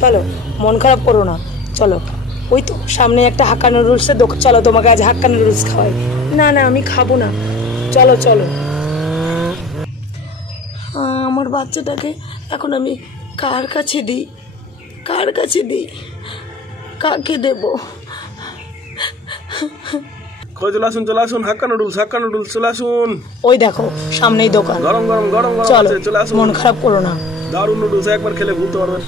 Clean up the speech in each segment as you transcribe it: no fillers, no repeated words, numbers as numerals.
চলো, মন খারাপ করো না, চলো। ওই তো সামনে একটা হাক্কা নুডলসের দোকান, চলো তোমাকে আজ হাক্কা নুডলস খাওয়াই। না না, আমি খাবো না, চলো চলো। আমার বাচ্চাটাকে এখন আমি কার কাছে দিই, কার কাছে দিই, কাকে দেব? চলে আসুন, চলে আসুন, হাক্কা নুডলস চলে আসুন। ওই দেখো সামনেই দোকান, গরম গরম গরম গরম চলো, আছে, চলে আসুন। মন খারাপ করো না, দারুন নুডলস, একবার খেলে ভুলতে পারবেন।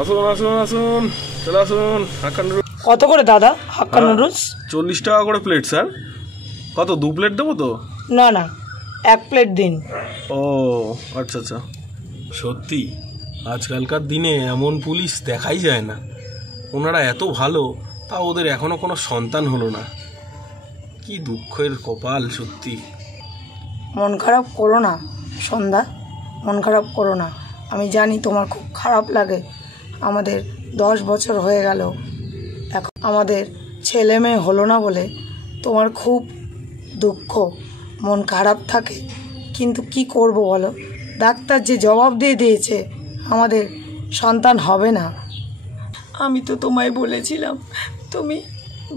আসুন আসুন আসুন, চলে আসুন। হাক্কা নুডলস কত করে দাদা হাক্কা নুডলস? 40 টাকা করে প্লেট স্যার। কত, 2 প্লেট দেবো তো? না না, 1 প্লেট দিন। ও আচ্ছা আচ্ছা। সত্যি আজকালকার দিনে এমন পুলিশ দেখাই যায় না। ওনারা এত ভালো, তা ওদের এখনো কোনো সন্তান হলো না। কি দুঃখের কপাল সত্যি। মন খারাপ করো না সন্ধ্যা, মন খারাপ করো না। আমি জানি তোমার খুব খারাপ লাগে। আমাদের 10 বছর হয়ে গেল, এখন আমাদের ছেলে মেয়ে হলো না বলে তোমার খুব দুঃখ, মন খারাপ থাকে। কিন্তু কি করব বলো, ডাক্তার যে জবাব দিয়ে দিয়েছে আমাদের সন্তান হবে না। আমি তো তোমায় বলেছিলাম তুমি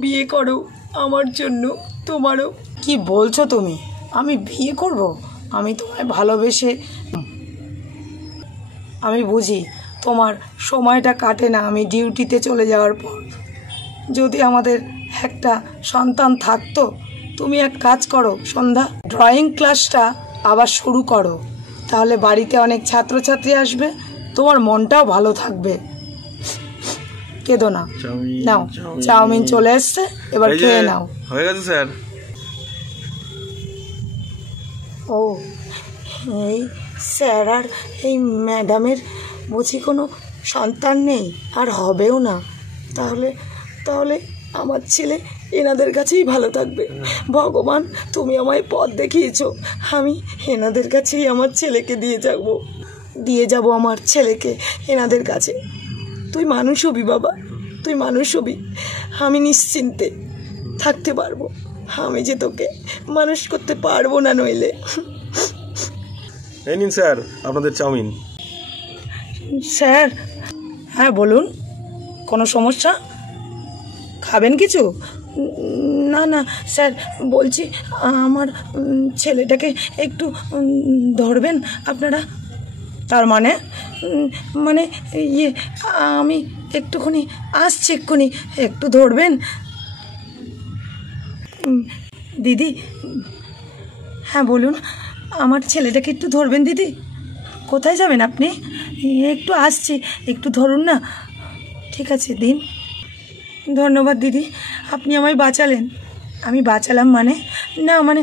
বিয়ে করো আমার জন্য, তোমারও। কি বলছো তুমি? আমি বিয়ে করব? আমি তোমায় ভালোবেসে, আমি বুঝি তোমার সময়টা কাটে না আমি ডিউটিতে চলে যাওয়ার পর। যদি আমাদের একটা সন্তান থাকতো। তুমি এক কাজ করো সন্ধ্যা, ড্রয়িং ক্লাসটা আবার শুরু করো, তাহলে বাড়িতে অনেক ছাত্রছাত্রী আসবে, তোমার মনটাও ভালো থাকবে। কেঁদো না, নাও চাউমিন চলে এসছে, এবার খেয়ে নাও। হয়ে গেছে স্যার। ও এই স্যার আর এই ম্যাডামের বুঝি কোনো সন্তান নেই, আর হবেও না। তাহলে তাহলে আমার ছেলে এনাদের কাছেই ভালো থাকবে। ভগবান তুমি আমায় পথ দেখিয়েছো, আমি এনাদের কাছেই আমার ছেলেকে দিয়ে যাব আমার ছেলেকে এনাদের কাছে। তুই মানুষ হবি বাবা, তুই মানুষ হবি, আমি নিশ্চিন্তে থাকতে পারবো। আমি যে তোকে মানুষ করতে পারবো না নইলে। এই নিন স্যার আপনাদের চাউমিন। স্যার, হ্যাঁ বলুন, কোনো সমস্যা? খাবেন কিছু? না না স্যার, বলছি আমার ছেলেটাকে একটু ধরবেন আপনারা। তার মানে মানে ইয়ে, আমি একটুখানি আসছি, এক্ষুনি একটু ধরবেন দিদি। হ্যাঁ বলুন, আমার ছেলেটাকে একটু ধরবেন দিদি। কোথায় যাবেন আপনি? একটু আসছি, একটু ধরুন না। ঠিক আছে দিন। ধন্যবাদ দিদি, আপনি আমায় বাঁচালেন। আমি বাঁচালাম মানে? না মানে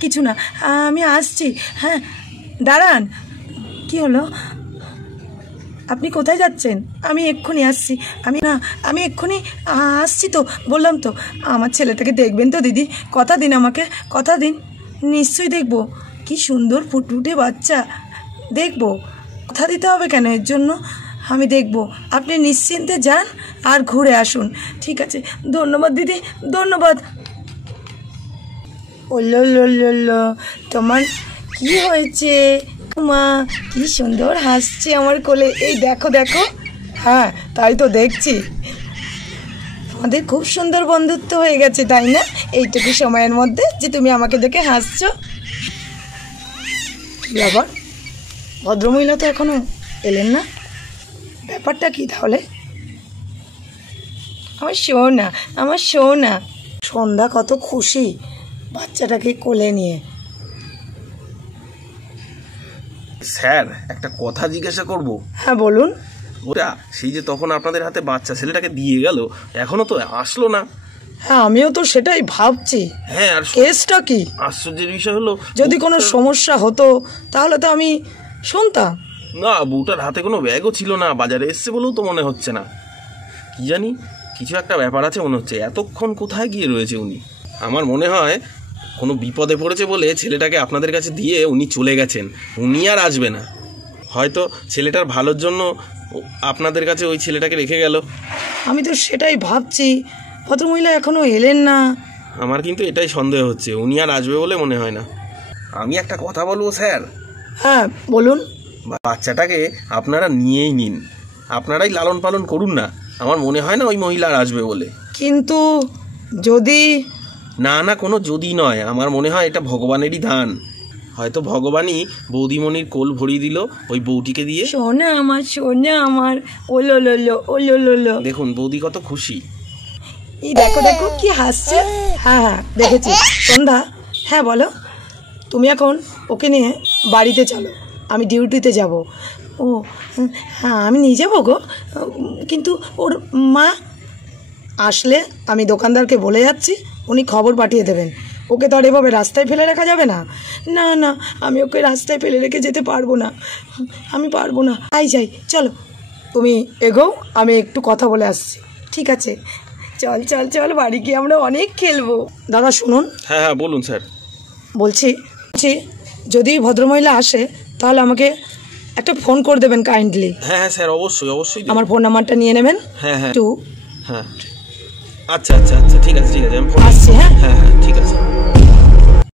কিছু না, আমি আসছি। হ্যাঁ দাঁড়ান, কি হলো? আপনি কোথায় যাচ্ছেন? আমি এক্ষুনি আসছি। আমি এক্ষুনি আসছি তো, বললাম তো। আমার ছেলেটাকে দেখবেন তো দিদি? কথা দিন আমাকে, কথা দিন। নিশ্চয়ই দেখব, কি সুন্দর ফুটফুটে বাচ্চা, দেখব। কথা দিতে হবে কেন এর জন্য? আমি দেখব, আপনি নিশ্চিন্তে যান আর ঘুরে আসুন। ঠিক আছে, ধন্যবাদ দিদি, ধন্যবাদ। ওল্লো, তোমার কি হয়েছে? মা কি সুন্দর হাসছে আমার কোলে, এই দেখো দেখো। হ্যাঁ তাই তো দেখছি, আমাদের খুব সুন্দর বন্ধুত্ব হয়ে গেছে, তাই না? এইটুকু সময়ের মধ্যে যে তুমি আমাকে দেখে হাসছো। আবার ভদ্রমহিলা তো এখনো এলেন না, ব্যাপারটা কি তাহলে? আমার সোনা সন্ধ্যা কত খুশি বাচ্চাটাকে কোলে নিয়ে। স্যার একটা কথা জিজ্ঞাসা করব? হ্যাঁ বলুন। ওটা সেই যে তখন আপনাদের হাতে বাচ্চা ছেলেটাকে দিয়ে গেল, এখনো তো আসলো না। হ্যাঁ আমিও তো সেটাই ভাবছি। হ্যাঁ, আর কেসটা কি? আশ্চর্যের বিষয় হলো, যদি কোনো সমস্যা হতো তাহলে তো আমি শুনতাম। না, বউটার হাতে কোনো ব্যাগও ছিল না, বাজারে এসছে বলেও তো মনে হচ্ছে না। কি জানি, কিছু একটা ব্যাপার আছে মনে হচ্ছে। এতক্ষণ কোথায় গিয়ে রয়েছে উনি? আমার মনে হয় কোনো বিপদে পড়েছে বলে ছেলেটাকে আপনাদের কাছে দিয়ে উনি চলে গেছেন। উনি আর আসবে না, হয়তো ছেলেটার ভালোর জন্য আপনাদের কাছে ওই ছেলেটাকে রেখে গেল। আমি তো সেটাই ভাবছি, ভদ্রমহিলা এখনো এলেন না। আমার কিন্তু এটাই সন্দেহ হচ্ছে, উনি আর আসবে বলে মনে হয় না। আমি একটা কথা বলবো স্যার? হ্যাঁ বলুন। বাচ্চাটাকে আপনারা নিয়েই নিন, আপনারাই লালন পালন করুন না, আমার মনে হয় না ওই মহিলা আর আসবে বলে। কিন্তু যদি না না, কোনো যদি নয়, আমার মনে হয় এটা ভগবানেরই দান। হয়তো ভগবানই বৌদিমণির কোল ভরিয়ে দিল ওই বউটিকে দিয়ে। সোনা আমার ওলো দেখুন বৌদি কত খুশি। এই দেখো দেখো কি হাসছে। হ্যাঁ দেখেছি। সন্ধ্যা, হ্যাঁ বলো। তুমি এখন ওকে নিয়ে বাড়িতে চলো, আমি ডিউটিতে যাব। ও হ্যাঁ, আমি নিয়ে যাবো গো, কিন্তু ওর মা আসলে আমি দোকানদারকে বলে যাচ্ছি, উনি খবর পাঠিয়ে দেবেন। ওকে তো আর এভাবে রাস্তায় ফেলে রাখা যাবে না। না না, আমি ওকে রাস্তায় ফেলে রেখে যেতে পারবো না, আমি পারবো না। যাই চলো, তুমি এগোও, আমি একটু কথা বলে আসছি। ঠিক আছে, চল চল চল, বাড়ি গিয়ে আমরা অনেক খেলবো। দাদা শুনুন। হ্যাঁ হ্যাঁ বলুন স্যার। বলছি যদি ভদ্রমহিলা আসে তাহলে আমাকে একটা ফোন করে দেবেন কাইন্ডলি। হ্যাঁ হ্যাঁ স্যার, অবশ্যই অবশ্যই। আমার ফোন নাম্বারটা নিয়ে নেবেন। হ্যাঁ হ্যাঁ 2 হ্যাঁ, আচ্ছা আচ্ছা আচ্ছা, ঠিক আছে ঠিক আছে, আমি ফোন